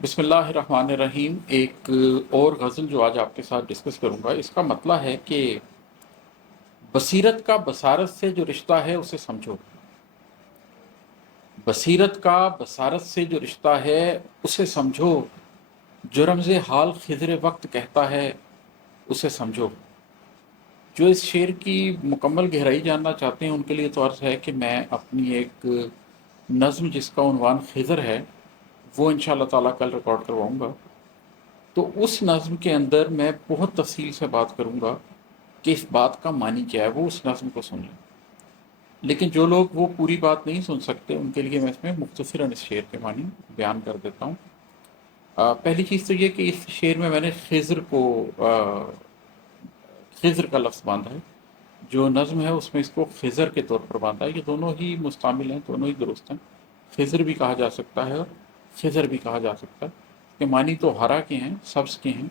बिस्मिल्लाहिर्रहमानिर्रहीम। एक और गज़ल जो आज आपके साथ डिस्कस करूँगा, इसका मतला है कि बसीरत का बसारत से जो रिश्ता है उसे समझो। बसीरत का बसारत से जो रिश्ता है उसे समझो। जो रमज़े हाल खिज़र वक्त कहता है उसे समझो। जो इस शेर की मुकम्मल गहराई जानना चाहते हैं उनके लिए तो अर्ज़ है कि मैं अपनी एक नज़्म जिसका उन्वान खिज़र है वो इंशाअल्लाह ताला कल रिकॉर्ड करवाऊँगा। तो उस नज़्म के अंदर मैं बहुत तफ़सील से बात करूँगा कि इस बात का मानी क्या है, वो उस नज़्म को सुन लें। लेकिन जो लोग वो पूरी बात नहीं सुन सकते उनके लिए मैं इसमें मुख्तसरन इस शेर के मानी बयान कर देता हूँ। पहली चीज़ तो ये कि इस शेर में मैंने खिज़र का लफ्ज़ बांधा है। जो नज़्म है उसमें इसको खिज़र के तौर पर बांधा है। ये दोनों ही मुस्तामिल हैं, दोनों ही दुरुस्त हैं। खिज़र भी कहा जा सकता है और खिज़र भी कहा जा सकता है। इसके मानी तो हरा के हैं, सब्ज़ के हैं,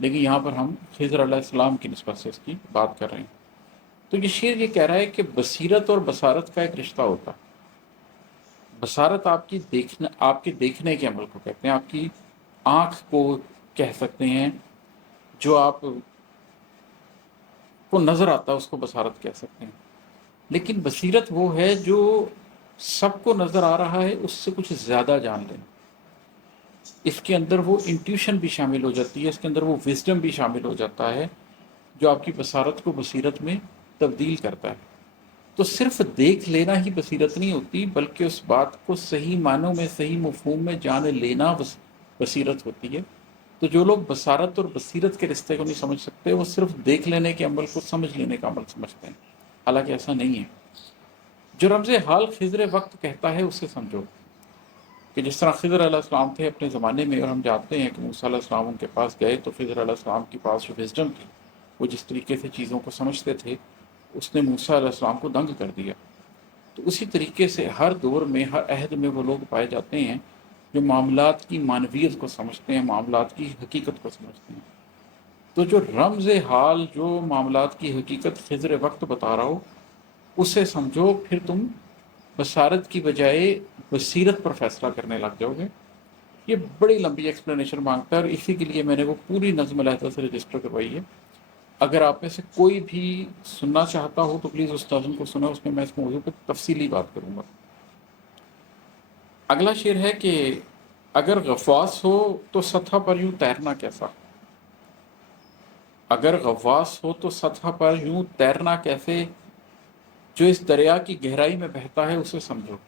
लेकिन यहाँ पर हम खिज़र अलैहिस्सलाम की निस्बत से इसकी बात कर रहे हैं। तो ये शेर ये कह रहा है कि बसीरत और बसारत का एक रिश्ता होता है। बसारत आपके देखने के अमल को कहते हैं, आपकी आँख को कह सकते हैं। जो आप को नज़र आता है उसको बसारत कह सकते हैं। लेकिन बसीरत वो है जो सबको नज़र आ रहा है उससे कुछ ज़्यादा जान लेना। इसके अंदर वो इंट्यूशन भी शामिल हो जाती है, इसके अंदर वो विज़डम भी शामिल हो जाता है जो आपकी बसारत को बसीरत में तब्दील करता है। तो सिर्फ देख लेना ही बसीरत नहीं होती, बल्कि उस बात को सही मानों में, सही मफ़हूम में जान लेना बसीरत होती है। तो जो लोग बसारत और बसीरत के रिश्ते को नहीं समझ सकते, वो सिर्फ देख लेने के अमल को समझ लेने का अमल समझते हैं, हालांकि ऐसा नहीं है। जो रमज़े हाल खिज़र वक्त कहता है उसे समझो कि जिस तरह खिज़र अलैहिस्सलाम थे अपने ज़माने में, और हम जानते हैं कि मूसा अलैहिस्सलाम उनके पास गए तो खिज़र अलैहिस्सलाम के पास जो विज़डम थी, वो जिस तरीके से चीज़ों को समझते थे, उसने मूसा अलैहिस्सलाम को दंग कर दिया। तो उसी तरीके से हर दौर में, हर अहद में वो लोग पाए जाते हैं जो मामलात की मानवियत को समझते हैं, मामलात की हकीकत को समझते हैं। तो जो रमज़ हाल, जो मामलात की हकीकत खिज़र वक्त बता रहा हो उसे समझो, फिर तुम बसारत की बजाय बसीरत पर फैसला करने लग जाओगे। ये बड़ी लंबी एक्सप्लेनेशन मांगता है और इसी के लिए मैंने वो पूरी नज़्म अलहदा से रजिस्टर करवाई है। अगर आप में से कोई भी सुनना चाहता हो तो प्लीज़ उस नज़्म को सुना, उसमें मैं इस मौजू पर तफसीली बात करूँगा। अगला शेर है कि अगर गवास हो तो सतह पर यूं तैरना कैसा। अगर गवास हो तो सतह पर यूं तैरना कैसे। जो इस दरिया की गहराई में बहता है उसे समझो।